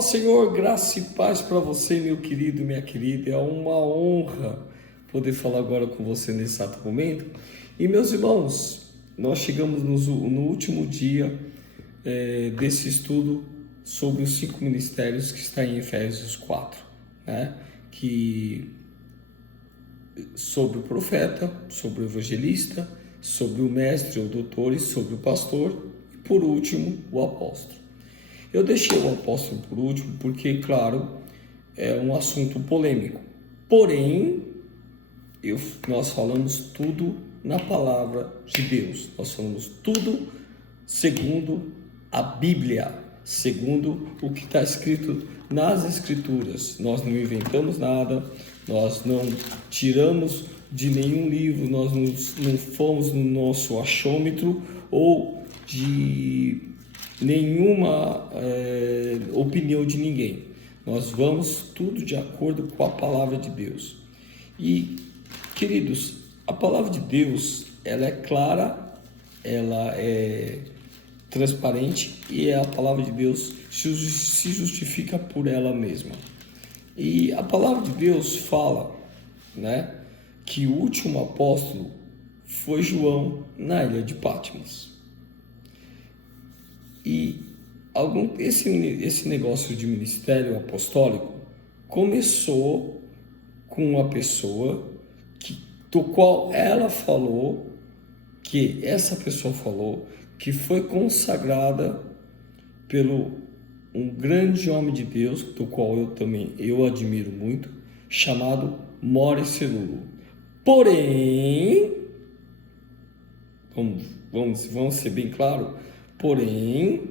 Senhor, graça e paz para você, meu querido, minha querida. É uma honra poder falar agora com você nesse exato momento. E meus irmãos, nós chegamos no último dia desse estudo sobre os 5 ministérios que está em Efésios 4, né? Que sobre o profeta, sobre o evangelista, sobre o mestre ou doutor e sobre o pastor e por último o apóstolo. Eu deixei o apóstolo por último porque, claro, é um assunto polêmico. Porém, nós falamos tudo na palavra de Deus. Nós falamos tudo segundo a Bíblia, segundo o que está escrito nas Escrituras. Nós não inventamos nada, nós não tiramos de nenhum livro, nós não fomos no nosso achômetro ou de nenhuma opinião de ninguém. Nós vamos tudo de acordo com a palavra de Deus. E, queridos, a palavra de Deus, ela é clara, ela é transparente e a palavra de Deus se justifica por ela mesma. E a palavra de Deus fala, né, que o último apóstolo foi João na ilha de Patmos. E esse negócio de ministério apostólico começou com uma pessoa do qual ela falou, que essa pessoa falou, que foi consagrada pelo um grande homem de Deus, do qual eu admiro muito, chamado Morris Cerullo. Porém, vamos ser bem claro, porém,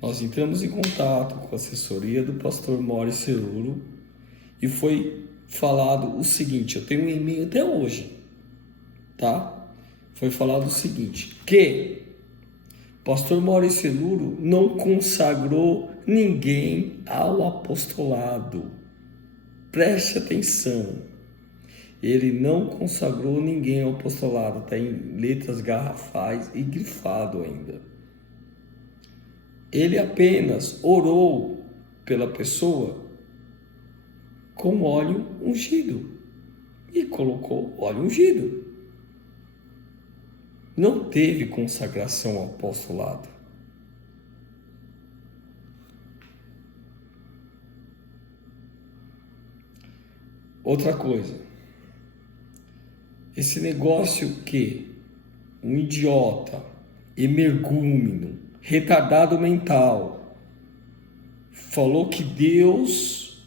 nós entramos em contato com a assessoria do pastor Morris Cerullo e foi falado o seguinte, eu tenho um e-mail até hoje, tá? Foi falado o seguinte, que pastor Morris Cerullo não consagrou ninguém ao apostolado. Preste atenção. Ele não consagrou ninguém ao apostolado, está em letras garrafais e grifado ainda. Ele apenas orou pela pessoa com óleo ungido e colocou óleo ungido. Não teve consagração ao apostolado. Outra coisa, esse negócio que um idiota, energúmeno, retardado mental, falou que Deus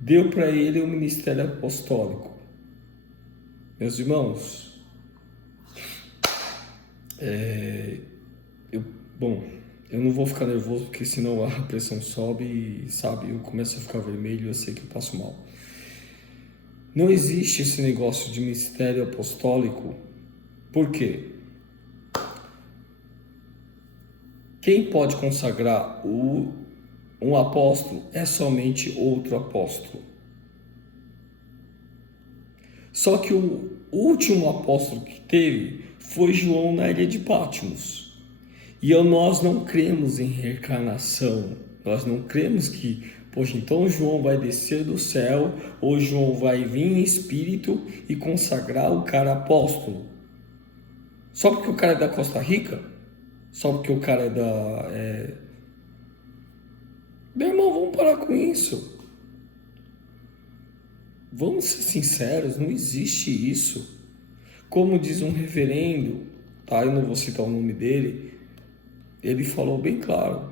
deu para ele o ministério apostólico. Meus irmãos, eu não vou ficar nervoso porque senão a pressão sobe e, sabe, eu começo a ficar vermelho e eu sei que eu passo mal. Não existe esse negócio de ministério apostólico. Por quê? Quem pode consagrar um apóstolo é somente outro apóstolo. Só que o último apóstolo que teve foi João na ilha de Patmos. E nós não cremos em reencarnação. Nós não cremos que, poxa, então João vai descer do céu ou João vai vir em espírito e consagrar o cara apóstolo. Só porque o cara é da Costa Rica? Só porque o cara é da... Meu irmão, vamos parar com isso. Vamos ser sinceros, não existe isso. Como diz um reverendo, tá? Eu não vou citar o nome dele, ele falou bem claro.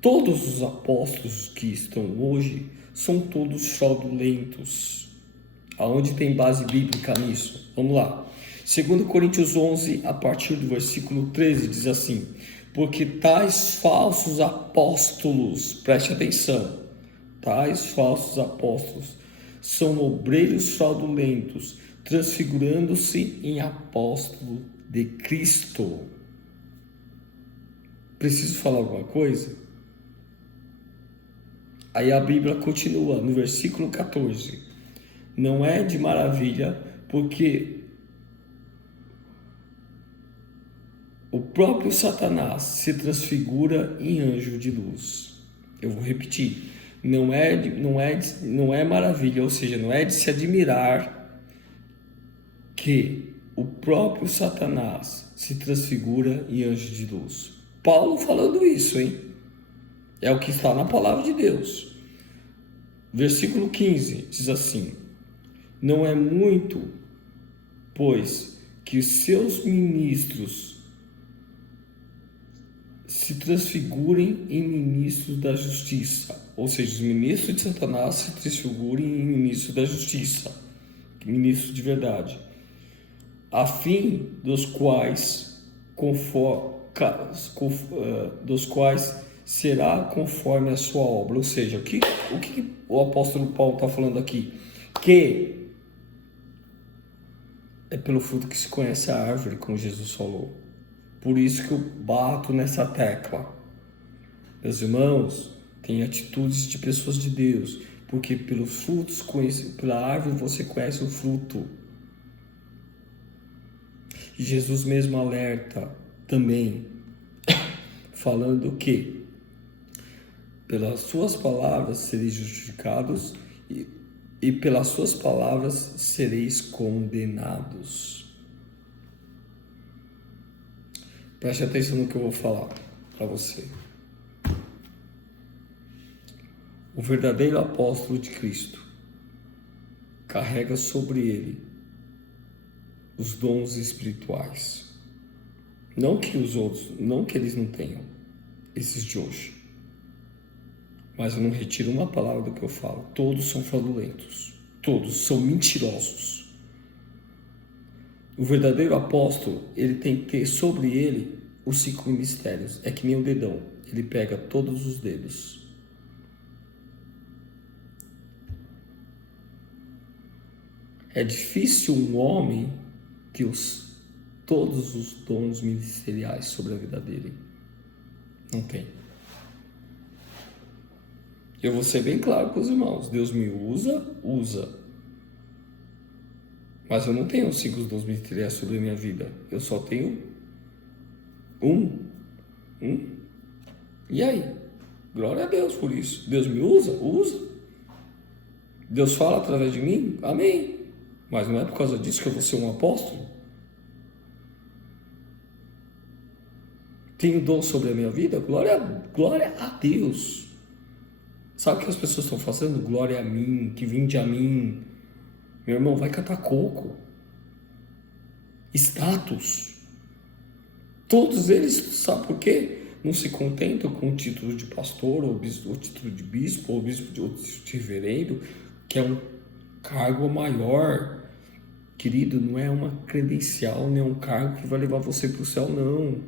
Todos os apóstolos que estão hoje são todos fraudulentos. Aonde tem base bíblica nisso? Vamos lá. 2 Coríntios 11, a partir do versículo 13, diz assim: porque tais falsos apóstolos, preste atenção, tais falsos apóstolos são obreiros fraudulentos, transfigurando-se em apóstolo de Cristo. Preciso falar alguma coisa? Aí a Bíblia continua no versículo 14. Não é de maravilha, porque o próprio Satanás se transfigura em anjo de luz. Eu vou repetir. Não é maravilha, ou seja, não é de se admirar que o próprio Satanás se transfigura em anjo de luz. Paulo falando isso, hein? É o que está na palavra de Deus. Versículo 15 diz assim: não é muito, pois, que os seus ministros se transfigurem em ministros da justiça. Ou seja, os ministros de Satanás se transfigurem em ministros da justiça, ministros de verdade, a fim dos quais será conforme a sua obra. Ou seja, o que o apóstolo Paulo está falando aqui? Que é pelo fruto que se conhece a árvore, como Jesus falou. Por isso que eu bato nessa tecla. Meus irmãos, tem atitudes de pessoas de Deus, porque pelos frutos, pela árvore você conhece o fruto. E Jesus mesmo alerta também, falando que pelas suas palavras sereis justificados e pelas suas palavras sereis condenados. Preste atenção no que eu vou falar para você. O verdadeiro apóstolo de Cristo carrega sobre ele os dons espirituais. Não que os outros, não que eles não tenham, esses de hoje. Mas eu não retiro uma palavra do que eu falo. Todos são fraudulentos. Todos são mentirosos. O verdadeiro apóstolo, ele tem que ter sobre ele os 5 ministérios. É que nem o dedão. Ele pega todos os dedos. É difícil um homem ter todos os dons ministeriais sobre a vida dele. Não tem. Eu vou ser bem claro com os irmãos. Deus me usa. Mas eu não tenho os 5 dons ministeriais sobre a minha vida. Eu só tenho um. E aí? Glória a Deus por isso. Deus me usa. Deus fala através de mim? Amém. Mas não é por causa disso que eu vou ser um apóstolo? Tenho dom sobre a minha vida? Glória a Deus. Sabe o que as pessoas estão fazendo? Glória a mim, que vinde a mim. Meu irmão, vai catar coco. Status. Todos eles, sabe por quê? Não se contentam com o título de pastor, ou o título de bispo, ou bispo de reverendo, que é um cargo maior. Querido, não é uma credencial, nem um cargo que vai levar você para o céu, não.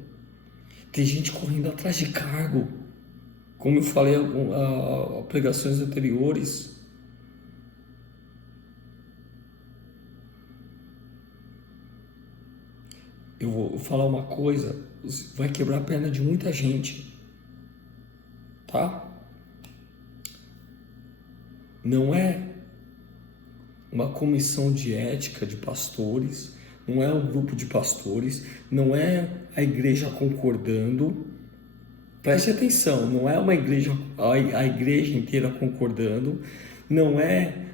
Tem gente correndo atrás de cargo. Como eu falei em pregações anteriores. Eu vou falar uma coisa, vai quebrar a perna de muita gente. Tá? Não é uma comissão de ética de pastores, não é um grupo de pastores, não é a igreja concordando. Preste atenção, não é uma igreja, a igreja inteira concordando, não é,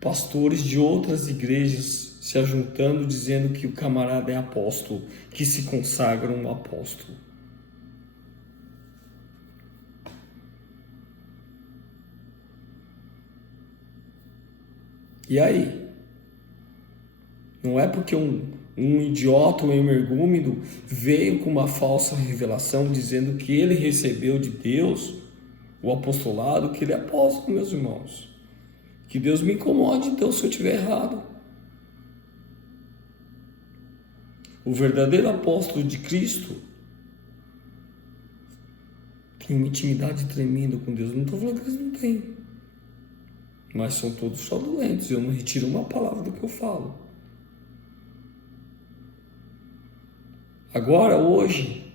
pastores de outras igrejas se ajuntando dizendo que o camarada é apóstolo, que se consagra um apóstolo. E aí? Não é porque um idiota, um energúmeno veio com uma falsa revelação dizendo que ele recebeu de Deus o apostolado, que ele é apóstolo, meus irmãos. Que Deus me incomode, então, se eu estiver errado. O verdadeiro apóstolo de Cristo tem uma intimidade tremenda com Deus. Não estou falando que eles não têm. Mas são todos fraudulentos. Eu não retiro uma palavra do que eu falo. Agora, hoje,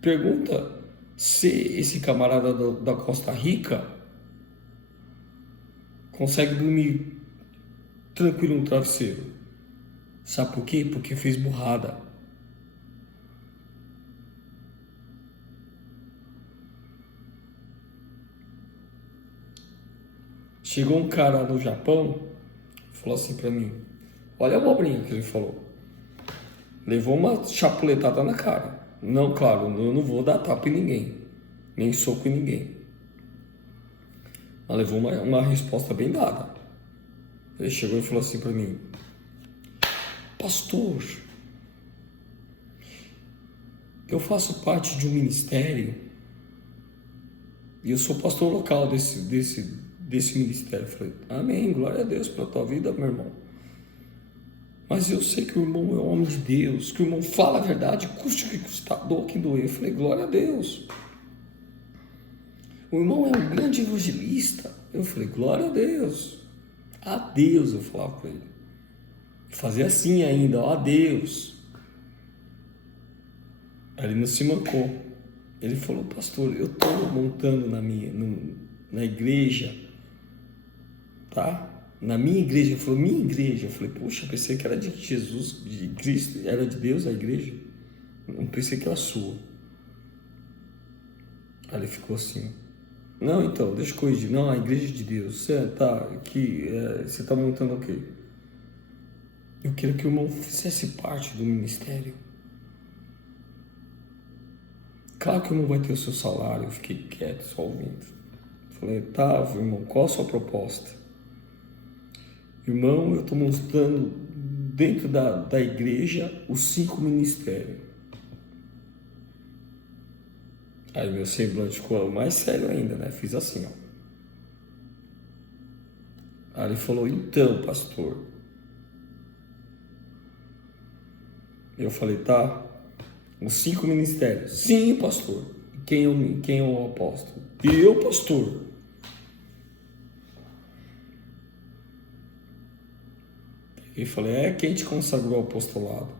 pergunta se esse camarada da Costa Rica consegue dormir tranquilo no travesseiro. Sabe por quê? Porque fez burrada. Chegou um cara no Japão, falou assim pra mim, olha a abobrinha que ele falou. Levou uma chapuletada na cara. Não, claro, eu não vou dar tapa em ninguém, nem soco em ninguém. Mas levou uma resposta bem dada. Ele chegou e falou assim pra mim, pastor, eu faço parte de um ministério e eu sou pastor local desse ministério. Eu falei, amém, glória a Deus pela tua vida, meu irmão. Mas eu sei que o irmão é homem de Deus, que o irmão fala a verdade, custe o que custar, doa quem doer. Eu falei, glória a Deus. O irmão é um grande evangelista. Eu falei, glória a Deus. A Deus, eu falava para ele. Fazia assim ainda, ó, a Deus. Aí ele não se mancou. Ele falou, pastor, eu estou montando na igreja, tá? Na minha igreja. Ele falou, minha igreja. Eu falei, poxa, eu pensei que era de Jesus, de Cristo, era de Deus a igreja. Não pensei que era sua. Aí ele ficou assim, não, então, deixa eu corrigir. Não, a igreja de Deus. Você tá aqui, você está montando o quê? Eu queria que o irmão fizesse parte do ministério. Claro que o irmão vai ter o seu salário. Eu fiquei quieto, só ouvindo. Falei, tá, irmão, qual a sua proposta? Irmão, eu estou mostrando dentro da igreja os 5 ministérios. Aí meu semblante ficou mais sério ainda, né? Fiz assim, ó. Aí ele falou, então, pastor. Eu falei, tá, os 5 ministérios. Sim, pastor. Quem é o apóstolo? Eu, pastor. E falei, quem te consagrou ao apostolado?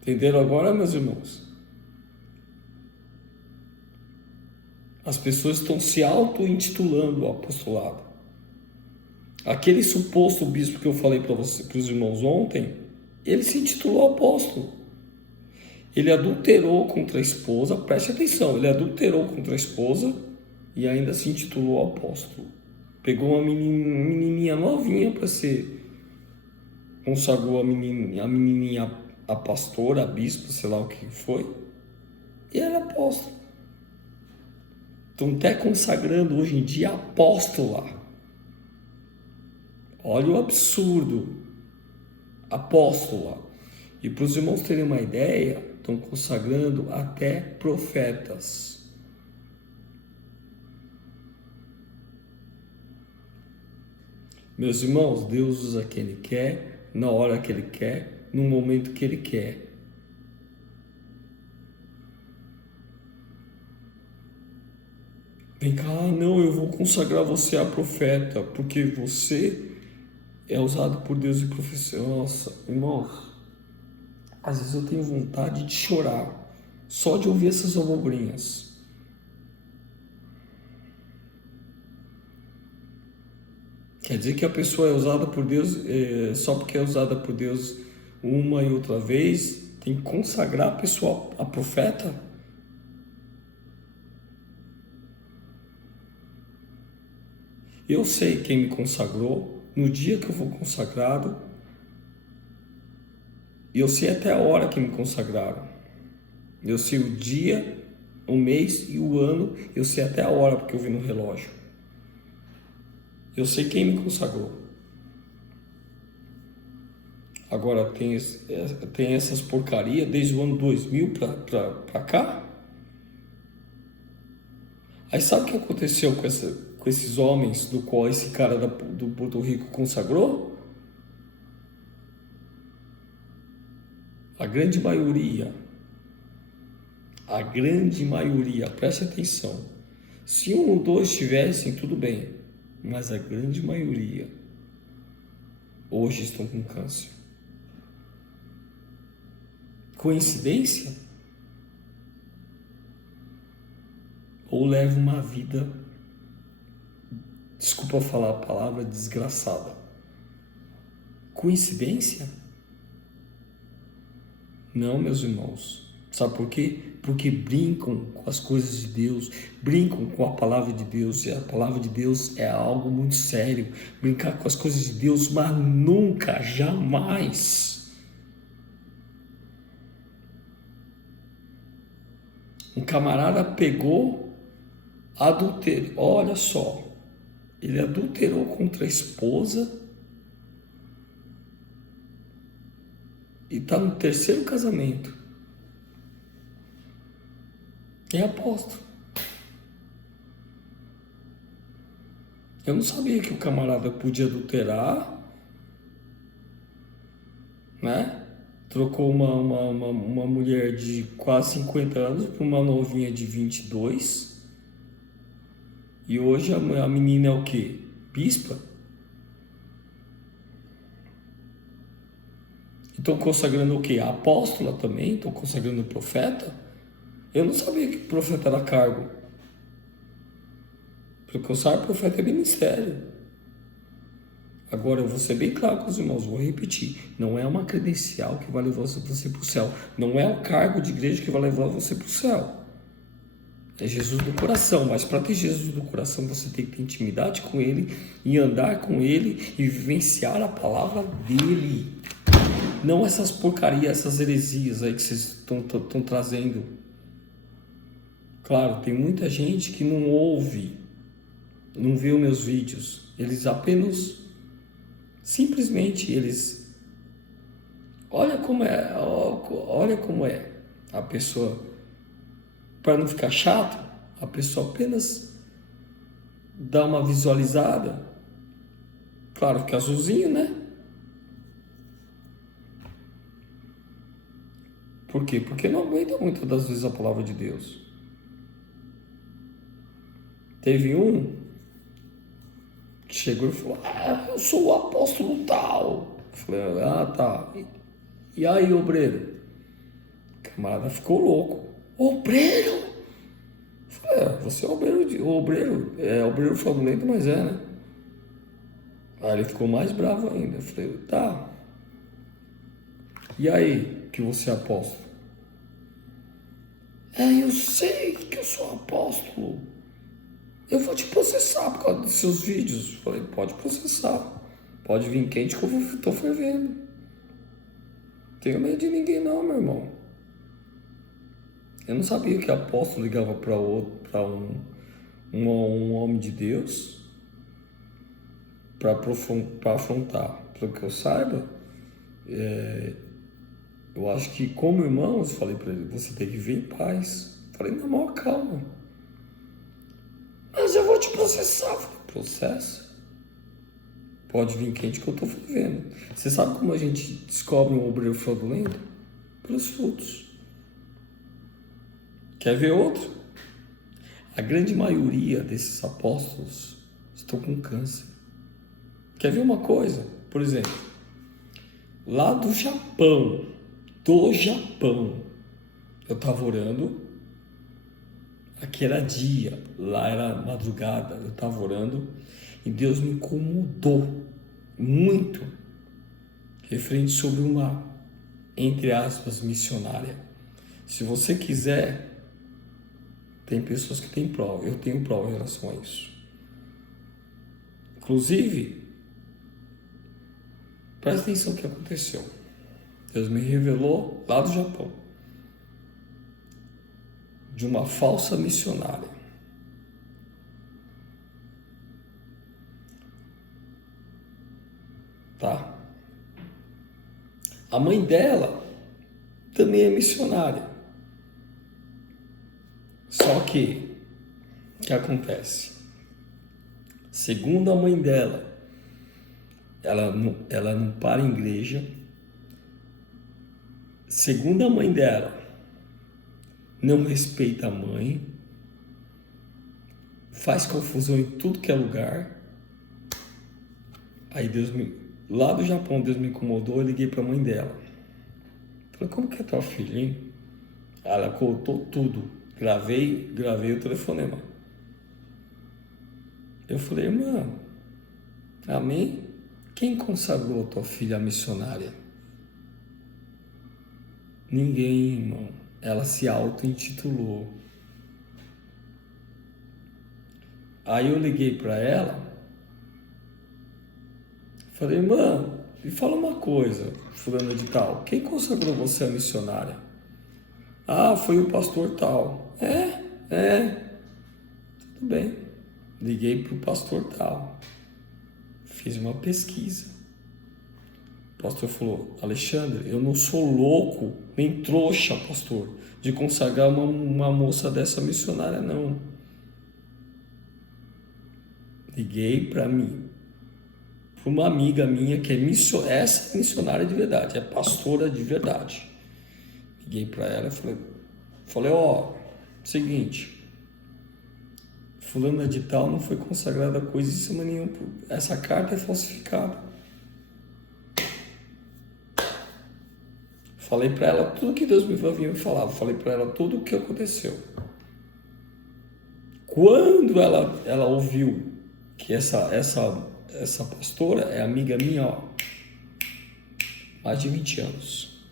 Entenderam agora, meus irmãos? As pessoas estão se auto-intitulando ao apostolado. Aquele suposto bispo que eu falei para os irmãos ontem, ele se intitulou apóstolo. Ele adulterou contra a esposa, preste atenção, ele adulterou contra a esposa e ainda se intitulou apóstolo. Pegou uma menininha novinha para ser, consagrou a menininha a pastora, a bispo, sei lá o que foi, e era apóstolo. Estão até consagrando hoje em dia apóstola. Olha o absurdo. Apóstola. E para os irmãos terem uma ideia, estão consagrando até profetas. Meus irmãos, Deus usa quem Ele quer, na hora que Ele quer, no momento que Ele quer. Vem cá, não, eu vou consagrar você a profeta, porque você é usado por Deus e profecia. Nossa, irmãos, às vezes eu tenho vontade de chorar, só de ouvir essas abobrinhas. Quer dizer que a pessoa é usada por Deus, só porque é usada por Deus uma e outra vez, tem que consagrar a pessoa a profeta? Eu sei quem me consagrou, no dia que eu for consagrado, e eu sei até a hora que me consagraram. Eu sei o dia, o mês e o ano, eu sei até a hora porque eu vi no relógio. Eu sei quem me consagrou. Agora tem essas porcarias desde o ano 2000 pra cá. Aí sabe o que aconteceu com esses homens do qual esse cara do Porto Rico consagrou? A grande maioria, preste atenção. Se um ou dois tivessem, tudo bem, mas a grande maioria hoje estão com câncer. Coincidência? Ou leva uma vida, desculpa falar a palavra, desgraçada. Coincidência? Não, meus irmãos. Sabe por quê? Porque brincam com as coisas de Deus, brincam com a palavra de Deus, e a palavra de Deus é algo muito sério. Brincar com as coisas de Deus, mas nunca, jamais. Um camarada pegou, adulterou, olha só, ele adulterou contra a esposa e está no terceiro casamento. É apóstolo. Eu não sabia que o camarada podia adulterar, né? Trocou uma mulher de quase 50 anos por uma novinha de 22. E hoje a menina é o quê? Bispa? Estão consagrando o quê? A apóstola também? Estão consagrando o profeta? Eu não sabia que o profeta era cargo. Porque eu saiba, o profeta é ministério. Agora eu vou ser bem claro com os irmãos, vou repetir. Não é uma credencial que vai levar você para o céu. Não é o cargo de igreja que vai levar você para o céu. É Jesus do coração, mas para ter Jesus do coração você tem que ter intimidade com Ele e andar com Ele e vivenciar a palavra dEle. Não essas porcarias, essas heresias aí que vocês estão trazendo. Claro, tem muita gente que não ouve, não vê os meus vídeos. Eles apenas, simplesmente, eles... Olha como é a pessoa... Para não ficar chato, a pessoa apenas dá uma visualizada. Claro, fica azulzinho, né? Por quê? Porque não aguenta muitas das vezes a palavra de Deus. Teve um que chegou e falou: eu sou o apóstolo tal. Eu falei: tá. E aí, obreiro? O camarada ficou louco. Obreiro? Eu falei: você é obreiro fraudulento, mas é, né? Aí ele ficou mais bravo ainda. Eu falei: tá. E aí, que você é apóstolo? Eu sei que eu sou apóstolo. Eu vou te processar por causa dos seus vídeos. Eu falei: pode processar. Pode vir quente que eu tô fervendo. Não tenho medo de ninguém não, meu irmão. Eu não sabia que apóstolo ligava para um homem de Deus para afrontar. Pelo que eu saiba, eu acho que como irmãos, falei para ele, você tem que vir em paz. Falei: na maior calma. Mas eu vou te processar. Falei: processo? Pode vir quente que eu tô fervendo. Você sabe como a gente descobre um obreiro fraudulento? Pelos frutos. Quer ver outro? A grande maioria desses apóstolos estão com câncer. Quer ver uma coisa? Por exemplo, lá do Japão, eu estava orando, aqui era dia, lá era madrugada, eu estava orando e Deus me incomodou muito referente sobre uma, entre aspas, missionária. Se você quiser, tem pessoas que têm prova, eu tenho prova em relação a isso. Inclusive, presta atenção no que aconteceu. Deus me revelou lá do Japão de uma falsa missionária. Tá? A mãe dela também é missionária. Só que, o que acontece? Segundo a mãe dela, ela não para em igreja. Segundo a mãe dela, não respeita a mãe, faz confusão em tudo que é lugar. Aí lá do Japão, Deus me incomodou, eu liguei para a mãe dela. Falei: como que é tua filha, hein? Ela contou tudo. Gravei o telefonema. Eu falei: irmã, amém? Quem consagrou a tua filha missionária? Ninguém, irmão. Ela se auto-intitulou. Aí eu liguei para ela, falei, mano, me fala uma coisa, fulana de tal, quem consagrou você a missionária? Ah, foi o pastor tal. Tudo bem. Liguei para o pastor tal, fiz uma pesquisa. O pastor falou, Alexandre, eu não sou louco, nem trouxa, pastor, de consagrar uma moça dessa missionária, não. Liguei para mim, para uma amiga minha que é essa é missionária de verdade, é pastora de verdade. Liguei para ela e falei, ó, seguinte, fulana de tal não foi consagrada coisíssima nenhuma, essa carta é falsificada. Falei para ela tudo que Deus me havia me falado, falei para ela tudo o que aconteceu. Quando ela ouviu que essa pastora é amiga minha, ó, mais de 20 anos.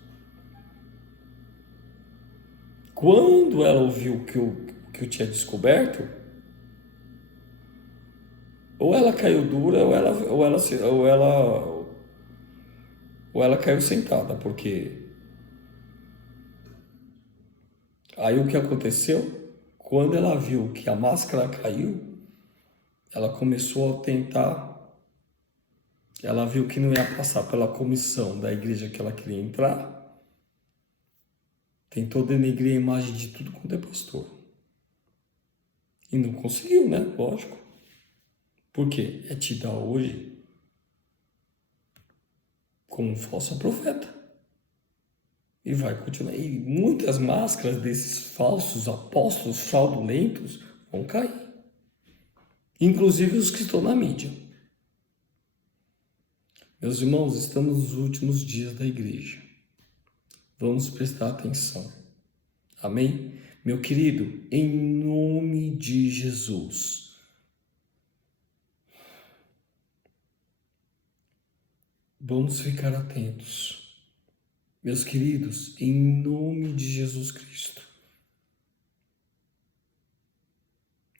Quando ela ouviu que eu tinha descoberto, ou ela caiu dura, ou ela caiu sentada, porque aí o que aconteceu? Quando ela viu que a máscara caiu, ela começou a tentar. Ela viu que não ia passar pela comissão da igreja que ela queria entrar. Tentou denegrir a imagem de tudo quanto é pastor. E não conseguiu, né? Lógico. Por quê? É te dar hoje como um falso profeta. E vai continuar. E muitas máscaras desses falsos apóstolos fraudulentos vão cair. Inclusive os que estão na mídia. Meus irmãos, estamos nos últimos dias da igreja. Vamos prestar atenção. Amém? Meu querido, em nome de Jesus, vamos ficar atentos. Meus queridos, em nome de Jesus Cristo,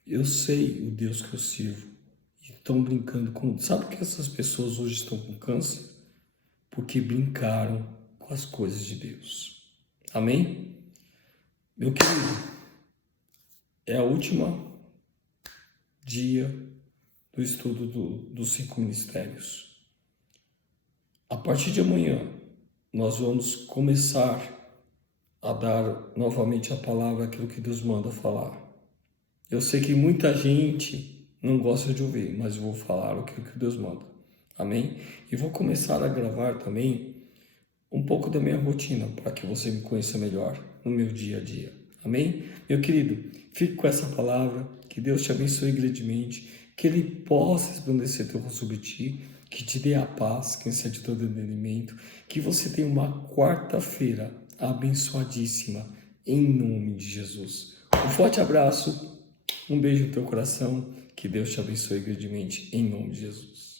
eu sei o Deus que eu sirvo e estão brincando com... Sabe que essas pessoas hoje estão com câncer? Porque brincaram com as coisas de Deus. Amém? Meu querido, é a última dia do estudo dos 5 ministérios. A partir de amanhã, nós vamos começar a dar novamente a palavra, aquilo que Deus manda falar. Eu sei que muita gente não gosta de ouvir, mas eu vou falar o que Deus manda. Amém? E vou começar a gravar também um pouco da minha rotina, para que você me conheça melhor no meu dia a dia. Amém? Meu querido, fique com essa palavra, que Deus te abençoe grandemente, que Ele possa resplandecer teu rosto sobre ti, que te dê a paz, que excede todo entendimento, que você tenha uma quarta-feira abençoadíssima, em nome de Jesus. Um forte abraço, um beijo no teu coração, que Deus te abençoe grandemente, em nome de Jesus.